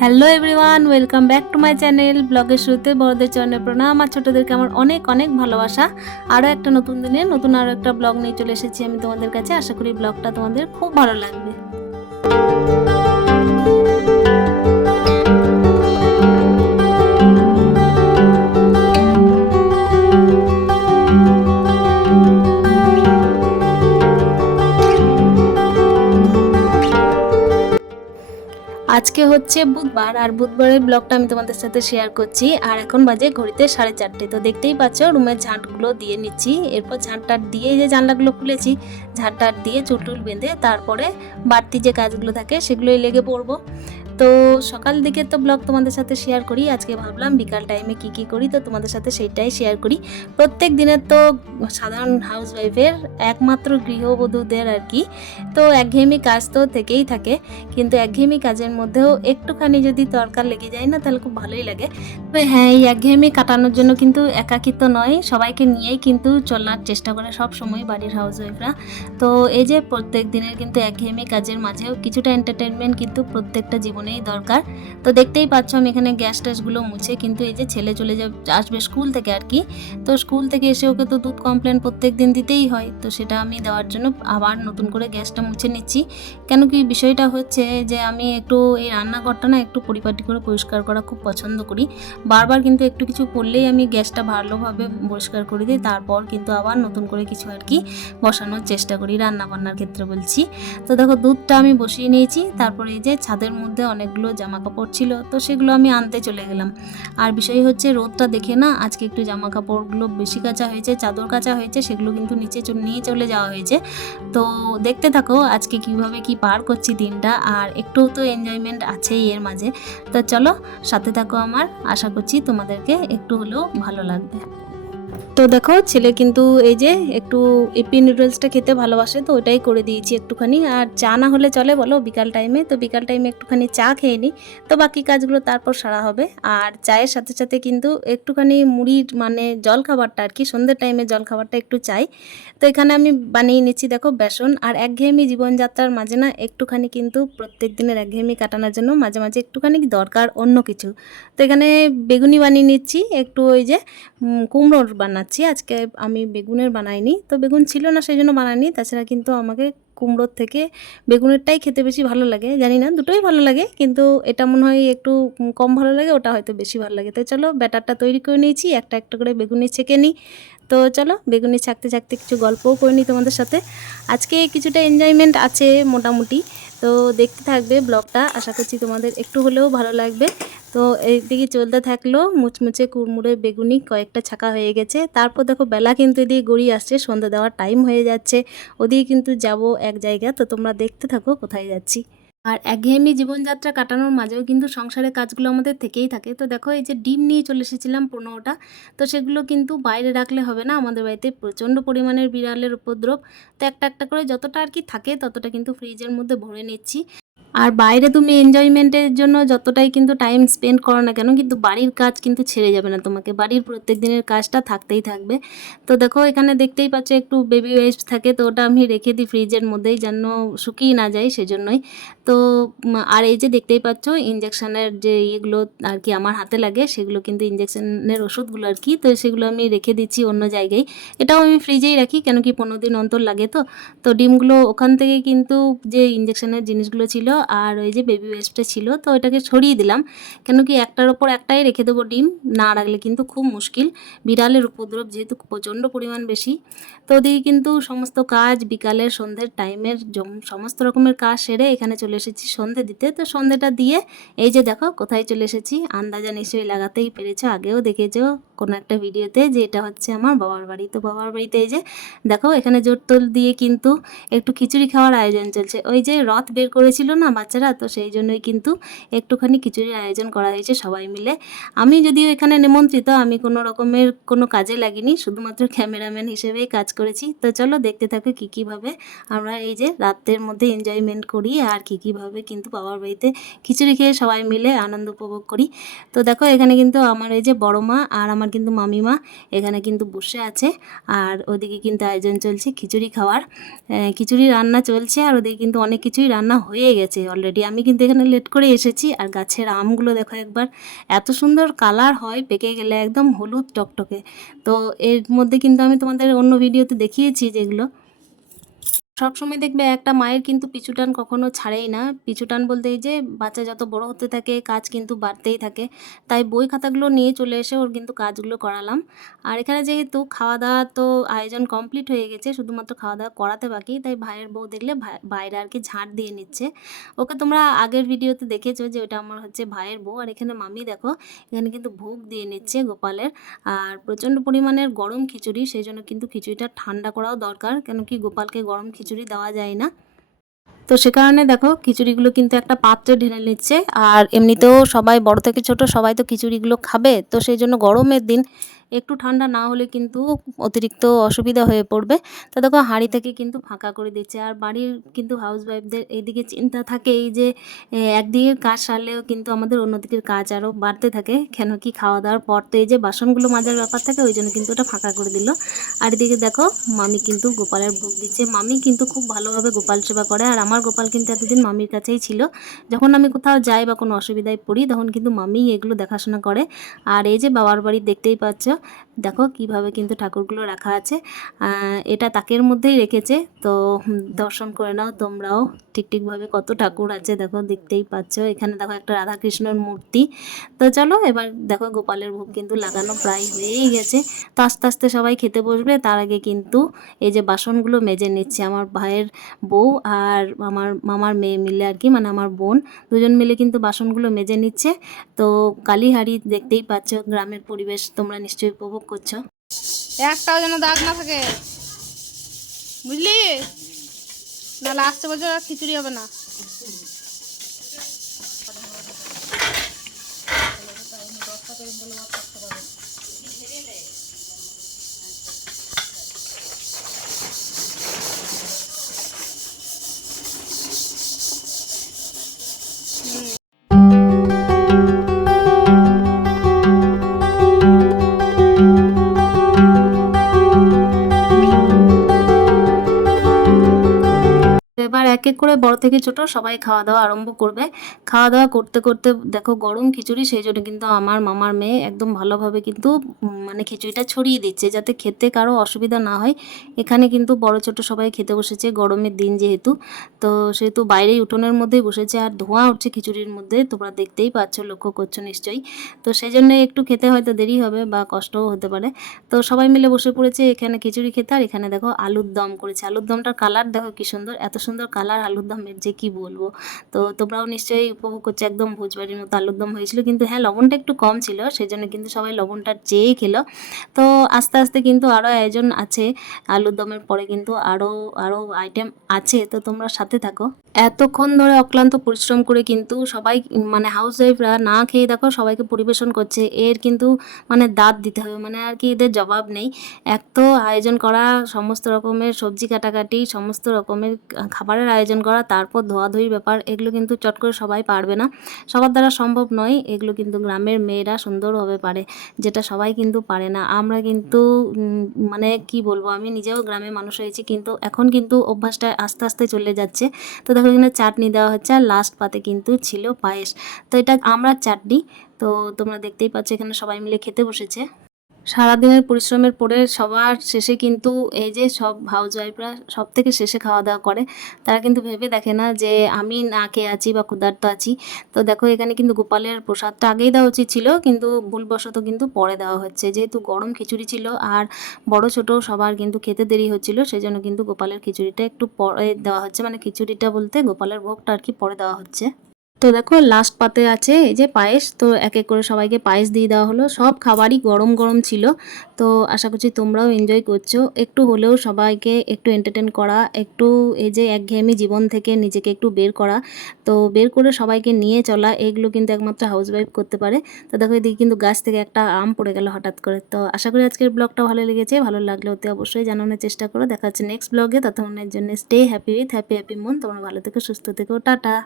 Hello everyone, welcome back to my channel ব্লগের শুরুতে বড়দের চরণে প্রণাম। আর ছোটোদেরকে আমার অনেক অনেক ভালোবাসা। আরও একটা নতুন দিনে নতুন আরও একটা ব্লগ নিয়ে চলে এসেছি আমি তোমাদের কাছে। আশা করি ব্লগটা তোমাদের খুব ভালো লাগবে। হচ্ছে বুধবার, আর বুধবারের ব্লগটা আমি তোমাদের সাথে শেয়ার করছি। আর এখন বাজে ঘড়িতে সাড়ে চারটে। তো দেখতেই পাচ্ছ রুমের ঝাঁটগুলো দিয়ে নিচ্ছি। এরপর ঝাঁটটার দিয়ে যে জানলাগুলো খুলেছি ঝাঁটটার দিয়ে চুলটুল বেঁধে তারপরে বাড়তি যে কাজগুলো থাকে সেগুলোই লেগে পড়ব। তো সকাল দিকে তো ব্লগ তোমাদের সাথে শেয়ার করি। আজকে ভাবলাম বিকাল টাইমে কি কি করি, তো তোমাদের সাথে সেটাই শেয়ার করি। প্রত্যেক দিনের তো সাধারণ হাউস ওয়াইফের একমাত্র গৃহবধূদের আর কি। তো একঘেয়েমি কাজ তো থেকেই থাকে, কিন্তু একঘেয়েমি কাজের মধ্যেও একটুখানি যদি দরকার লেগে যায় না, তাহলে খুব ভালোই লাগে। তবে হ্যাঁ এই একঘেয়েমি কাটানোর জন্য কিন্তু একাকিত্ব নয়, সবাইকে নিয়েই কিন্তু চলার চেষ্টা করে সব সময় বাড়ির হাউস ওয়াইফরা তো এই যে প্রত্যেক দিনের কিন্তু একঘেয়েমি কাজের মাঝেও কিছুটা এন্টারটেনমেন্ট কিন্তু প্রত্যেকটা জীবনেই দরকার। তো দেখতেই পাচ্ছ আমি এখানে গ্যাস ট্যাসগুলো মুছে কিন্তু এই যে ছেলে চলে যাবে, আসবে স্কুল থেকে আর কি। তো স্কুল থেকে এসে ওকে তো দুধ কমপ্লেন প্রত্যেক দিন দিতেই হয়। তো সেটা আমি দেওয়ার জন্য আবার নতুন করে গ্যাসটা মুছে নিচ্ছি। কেন কি বিষয়টা হচ্ছে যে আমি একটু এই রান্নাঘরটা না একটু পরিপাটি করে পরিষ্কার করা খুব পছন্দ করি। বারবার কিন্তু একটু কিছু পড়লেই আমি গ্যাসটা ভালোভাবে পরিষ্কার করে দিই, তারপর কিন্তু আবার নতুন করে কিছু আর কি বসানোর চেষ্টা করি রান্না বান্নার ক্ষেত্রে বলছি। তো দেখো দুধটা আমি বসিয়ে নিয়েছি, তারপরে এই যে ছাদের মধ্যে অনেকগুলো জামা কাপড় ছিল, তো সেগুলো আমি আনতে চলে গেলাম। আর বিষয় হচ্ছে রোদটা দেখে না, আজকে একটু জামা কাপড়গুলো বেশি কাচা হয়েছে, চাদর কাচা হয়েছে, সেগুলো কিন্তু নিচে নিয়ে চলে যাওয়া হয়েছে। তো দেখতে থাকো আজকে কীভাবে কি পার করছি দিনটা, আর একটু তো এনজয়মেন্ট আছেই এর মাঝে। তো চলো সাথে থাকো আমার, আশা করছি তোমাদেরকে একটু হলেও ভালো লাগবে। তো দেখো, ছেলে কিন্তু এই যে একটু ইপি নুডলসটা খেতে ভালোবাসে, তো ওটাই করে দিয়েছি একটুখানি। আর চা না হলে চলে বলো, বিকাল টাইমে তো বিকাল টাইমে একটুখানি চা খেয়ে নিই। তো বাকি কাজগুলো তারপর সারা হবে। আর চায়ের সাথে সাথে কিন্তু একটুখানি মুড়ির মানে জল খাবারটা আর কি, সন্ধ্যের টাইমে জল খাবারটা একটু চাই। তো এখানে আমি বানিয়ে নিচ্ছি দেখো বেসন। আর একঘেয়েমি জীবনযাত্রার মাঝে না একটুখানি কিন্তু প্রত্যেক দিনের একঘেয়েমি কাটানোর জন্য মাঝে মাঝে একটুখানি দরকার অন্য কিছু। তো এখানে বেগুনি বানিয়ে নিচ্ছি। একটু ওই যে কুমড়োর বানাচ্ছি। আজকে আমি বেগুনের বানাইনি, তো বেগুন ছিল না, সেই জন্য বানাইনি। তাছাড়া কিন্তু আমাকে কুমড়োর থেকে বেগুনেরটাই খেতে বেশি ভালো লাগে। জানি না, দুটোই ভালো লাগে, কিন্তু এটা মনে হয় একটু কম ভালো লাগে, ওটা হয়তো বেশি ভালো লাগে। তো চলো, ব্যাটারটা তৈরি করে নিয়েছি, একটা একটা করে বেগুনি ছেঁকে নিই। তো চলো, বেগুনি ছাকতে ছাকতে কিছু গল্পও করে নিই তোমাদের সাথে। আজকে কিছুটা এনজয়মেন্ট আছে মোটামুটি, তো দেখতে থাকবে ব্লগটা। আশা করছি তোমাদের একটু হলেও ভালো লাগবে। তো এইদিকে চলতে থাকল, মুচমুচে কুড়মুড়ে বেগুনি কয়েকটা ছাকা হয়ে গেছে। তারপর দেখো বেলা কিন্তু এদিকে গড়িয়ে আসছে, সন্ধ্যা দেওয়ার টাইম হয়ে যাচ্ছে। ওদিকে কিন্তু যাব এক জায়গা, তো তোমরা দেখতে থাকো কোথায় যাচ্ছি। আর একঘেয়েমি জীবনযাত্রা কাটানোর মাঝেও কিন্তু সংসারের কাজগুলো আমাদের থেকেই থাকে। তো দেখো এই যে ডিম নিয়ে চলে এসেছিলাম পনেরোটা, তো সেগুলো কিন্তু বাইরে রাখলে হবে না। আমাদের বাড়িতে প্রচণ্ড পরিমাণের বিড়ালের উপদ্রব। তো একটা একটা করে যতটা আর কি থাকে ততটা কিন্তু ফ্রিজের মধ্যে ভরে নিচ্ছি। আর বাইরে তুমি এনজয়মেন্টের জন্য যতটাই কিন্তু টাইম স্পেন্ড করো না কেন, কিন্তু বাড়ির কাজ কিন্তু ছেড়ে যাবে না তোমাকে। বাড়ির প্রত্যেক দিনের কাজটা থাকতেই থাকবে। তো দেখো, এখানে দেখতেই পাচ্ছ একটু বেবি ওয়েস্ট থাকে, তো ওটা আমি রেখে দিই ফ্রিজের মধ্যেই যেন শুকিয়ে না যায় সেজন্যই। তো আর এই যে দেখতেই পাচ্ছ ইঞ্জেকশনের যে ইয়েগুলো আর কি আমার হাতে লাগে, সেগুলো কিন্তু ইঞ্জেকশনের ওষুধগুলো আর কি, তো সেগুলো আমি রেখে দিচ্ছি অন্য জায়গায়। এটাও আমি ফ্রিজেই রাখি, কেন কি পনেরো দিন অন্তর লাগে তো। তো ডিমগুলো ওখান থেকে কিন্তু যে ইঞ্জেকশনের জিনিসগুলো ছিল আর ওই যে বেবি ওয়েস্টটা ছিল, তো ওটাকে ছড়িয়ে দিলাম। কেন কি একটার ওপর একটাই রেখে দেবো ডিম, না রাখলে কিন্তু খুব মুশকিল। বিড়ালের উপদ্রব যেহেতু প্রচণ্ড পরিমাণ বেশি, তো ওদিকে কিন্তু সমস্ত কাজ বিকালের সন্ধ্যের টাইমের সমস্ত রকমের কাজ সেরে এখানে চলে এসেছি সন্ধে দিতে। তো সন্ধেটা দিয়ে এই যে দেখো কোথায় চলে এসেছি, আন্দাজা নিশ্চয়ই লাগাতেই পেরেছ, আগেও দেখেছ। কোনো একটা ভিডিওতে যে এটা হচ্ছে আমার বাবার বাড়ি। তো বাবার বাড়িতে এই যে, দেখো এখানে জোরতোল দিয়ে কিন্তু একটু খিচুড়ি খাওয়ার আয়োজন চলছে। ওই যে রথ বের করেছিল না বাচ্চারা, তো সেই জন্যই কিন্তু একটুখানি খিচুড়ির আয়োজন করা হয়েছে সবাই মিলে। আমি যদিও এখানে নিমন্ত্রিত, আমি কোনো রকমের কোনো কাজে লাগিনি, শুধুমাত্র ক্যামেরাম্যান হিসেবেই কাজ করেছি। তো চলো দেখতে থাকো কী কীভাবে আমরা এই যে রাতের মধ্যে এনজয়মেন্ট করি আর কী কীভাবে কিন্তু বাবার বাড়িতে খিচুড়ি খেয়ে সবাই মিলে আনন্দ উপভোগ করি। তো দেখো এখানে কিন্তু আমার এই যে বড় মা আর আমার আমার কিন্তু মামিমা এখানে কিন্তু বসে আছে। আর ওদিকে কিন্তু আয়োজন চলছে খিচুড়ি খাওয়ার। খিচুড়ি রান্না চলছে আর ওদিকে কিন্তু অনেক কিছুই রান্না হয়ে গেছে অলরেডি আমি কিন্তু এখানে লেট করে এসেছি আর গাছের আমগুলো দেখো একবার এত সুন্দর কালার হয়, পেকে গেলে একদম হলুদ টকটকে। তো এর মধ্যে কিন্তু আমি তোমাদের অন্য ভিডিওতে দেখিয়েছি যেগুলো। সবসময় দেখবে একটা মায়ের কিন্তু পিছুটান কখনো ছাড়েই না। পিছুটান বলতে এই যে, বাচ্চা যত বড় হতে থাকে, কাজ কিন্তু বাড়তেই থাকে। তাই বই খাতাগুলো নিয়ে চলে এসে ওর কিন্তু কাজগুলো করালাম। আর এখানে যেহেতু খাওয়া দাওয়া তো আয়োজন কমপ্লিট হয়ে গেছে, শুধুমাত্র খাওয়া দাওয়া করাতে বাকি। তাই ভাইয়ের বউ দেখলে বাইরে আর কি ঝাঁট দিয়ে নিচ্ছে। ওকে তোমরা আগের ভিডিওতে দেখেছ যে, ওটা আমার হচ্ছে ভাইয়ের বউ। আর এখানে মামি দেখো, এখানে কিন্তু ভোগ দিয়ে নিচ্ছে গোপালের। আর প্রচণ্ড পরিমাণের গরম খিচুড়ি, সেই জন্য কিন্তু খিচুড়িটা ঠান্ডা করাও দরকার। কেন কি গোপালকে গরম খিচুড়ি দেওয়া যায় না। তো সে কারণে দেখো খিচুড়িগুলো কিন্তু একটা পাত্রে ঢেলে নিচ্ছে। আর এমনিতেও সবাই বড় থেকে ছোট, সবাই তো খিচুড়িগুলো খাবে। তো সেই জন্য গরমের দিন একটু ঠান্ডা না হলে কিন্তু অতিরিক্ত অসুবিধা হয়ে পড়বে। তো দেখো হাঁড়ি থেকে কিন্তু ফাঁকা করে দিচ্ছে। আর বাড়ির কিন্তু হাউস ওয়াইফদের এইদিকে চিন্তা থাকে এই যে এ, একদিকের কাজ সারলেও কিন্তু আমাদের অন্যদিকের কাজ আরও বাড়তে থাকে। কেন কি খাওয়া দাওয়ার পর তো এই যে বাসনগুলো মাজার ব্যাপার থাকে ওই জন্য কিন্তু ওটা ফাঁকা করে দিল। আর এদিকে দেখো মামি কিন্তু গোপালের ভোগ দিচ্ছে। মামি কিন্তু খুব ভালোভাবে গোপাল সেবা করে। আর আমার গোপাল কিন্তু এতদিন মামির কাছেই ছিল। যখন আমি কোথাও যাই বা কোনো অসুবিধায় পড়ি তখন কিন্তু মামি এগুলো দেখাশোনা করে। আর এই যে বাবার বাড়ি দেখতেই পাচ্ছ trước দেখো কীভাবে কিন্তু ঠাকুরগুলো রাখা আছে। এটা তাকের মধ্যেই রেখেছে। তো দর্শন করে নাও তোমরাও। ঠিক ঠিকভাবে কত ঠাকুর আছে, দেখো, দেখতেই পাচ্ছ। এখানে দেখো একটা রাধাকৃষ্ণর মূর্তি। তো চলো, এবার দেখো গোপালের ভোগ কিন্তু লাগানো প্রায় হয়েই গেছে। তো আস্তে আস্তে সবাই খেতে বসবে। তার আগে কিন্তু এই যে বাসনগুলো মেজে নিচ্ছে আমার ভাইয়ের বউ আর আমার মামার মেয়ে মিলে আর কি মানে আমার বোন। দুজন মিলে কিন্তু বাসনগুলো মেজে নিচ্ছে। তো কালীহাড়ি দেখতেই পাচ্ছ, গ্রামের পরিবেশ তোমরা নিশ্চয়ই উপভোগ করছ? একটাও যেন দাগ না থাকে। বুঝলি? নাহলে আসতে বছর আর খিচুড়ি হবে না। এক এক করে বড় থেকে ছোট সবাই খাওয়া দাওয়া আরম্ভ করবে। খাওয়া দাওয়া করতে করতে দেখো গরম খিচুড়ি, সেই জন্য কিন্তু আমার মামার মেয়ে একদম ভালোভাবে কিন্তু মানে খিচুড়িটা ছড়িয়ে দিচ্ছে যাতে খেতে কারও অসুবিধা না হয়। এখানে কিন্তু বড় ছোট সবাই খেতে বসেছে গরমের দিন যেহেতু। তো সেহেতু বাইরেই উঠোনের মধ্যেই বসেছে আর ধোঁয়া উঠছে খিচুড়ির মধ্যে, তোমরা দেখতেই পাচ্ছ, লক্ষ্য করছ নিশ্চয়ই। তো সেই জন্য একটু খেতে হয়তো দেরি হবে বা কষ্টও হতে পারে। তো সবাই মিলে বসে পড়েছে এখানে খিচুড়ি খেতে, আর এখানে দেখো আলুর দম করেছে। আলুর দমটার কালার দেখো কি সুন্দর, এত সুন্দর কালার আলুর দমের যে কি বলব? তো তোমরাও নিশ্চয়ই উপভোগ করছ, একদম ভোজবাড়ির মতো আলুর দম হয়েছিল। কিন্তু হ্যাঁ লবণটা একটু কম ছিল সেই জন্য কিন্তু সবাই লবণটা চেয়েই খেলো। তো আস্তে আস্তে কিন্তু আরও আয়োজন আছে, আলুর দমের পরে কিন্তু আরও আরও আইটেম আছে। তো তোমরা সাথে থাকো। এতক্ষণ ধরে অক্লান্ত পরিশ্রম করে কিন্তু সবাই মানে হাউস ওয়াইফরা না খেয়ে দেখো সবাইকে পরিবেশন করছে। এর কিন্তু মানে দাঁত দিতে হবে মানে আর কি এদের জবাব নেই। এক তো আয়োজন করা সমস্ত রকমের সবজি কাটাকাটি, সমস্ত রকমের খাবারের আয়োজন করা, তারপর ধোয়াধুয়ির ব্যাপার, এগুলো কিন্তু চট করে সবাই পারবে না। সবার দ্বারা সম্ভব নয়, এগুলো কিন্তু গ্রামের মেয়েরা সুন্দরভাবে পারে, যেটা সবাই কিন্তু পারে না। আমরা কিন্তু মানে কি বলব, আমি নিজেও গ্রামের মানুষ হয়েছি, কিন্তু এখন কিন্তু অভ্যাসটা আস্তে আস্তে চলে যাচ্ছে। তো দেখো, এখানে চাটনি দেওয়া হচ্ছে, আর লাস্ট পাতে কিন্তু ছিল পায়েস। তো এটা আমরা চাটনি, তো তোমরা দেখতেই পাচ্ছ, এখানে সবাই মিলে খেতে বসেছে। সারাদিনের পরিশ্রমের পরে সবার শেষে কিন্তু এই যে সব হাউস ওয়াইফরা সব থেকে শেষে খাওয়া দাওয়া করে, তারা কিন্তু ভেবে দেখে না যে আমি না খেয়ে আছি বা ক্ষুধার্ত আছি। তো দেখো এখানে কিন্তু গোপালের প্রসাদটা আগেই দেওয়া উচিত ছিল, কিন্তু ভুলবশত কিন্তু পরে দেওয়া হচ্ছে। যেহেতু গরম খিচুড়ি ছিল আর বড় ছোট সবার কিন্তু খেতে দেরি হচ্ছিল সেই জন্য কিন্তু গোপালের খিচুড়িটা একটু পরে দেওয়া হচ্ছে। মানে খিচুড়িটা বলতে গোপালের ভোগটা আর কি পরে দেওয়া হচ্ছে। তো দেখো লাস্ট পাতে আছে এই যে পায়েস। তো এক এক করে সবাইকে পায়েস দিয়ে দেওয়া হলো। সব খাবারই গরম গরম ছিল। তো আশা করছি তোমরাও এনজয় করছ। একটু হলেও সবাইকে একটু এন্টারটেন করা, একটু এই যে একঘেয়েমি জীবন থেকে নিজেকে একটু বের করা। তো বের করে সবাইকে নিয়ে চলা, এগুলো কিন্তু একমাত্র হাউস ওয়াইফ করতে পারে। তো দেখো, এদিকে কিন্তু গাছ থেকে একটা আম পড়ে গেল হঠাৎ করে। তো আশা করি আজকের ব্লগটা ভালো লেগেছে। ভালো লাগলে অতি অবশ্যই জানানোর চেষ্টা করো। দেখা হচ্ছে নেক্সট ব্লগে ততক্ষণের জন্য stay happy with happy happy মন। তোমরা ভালো থেকো, সুস্থ থেকো। টাটা!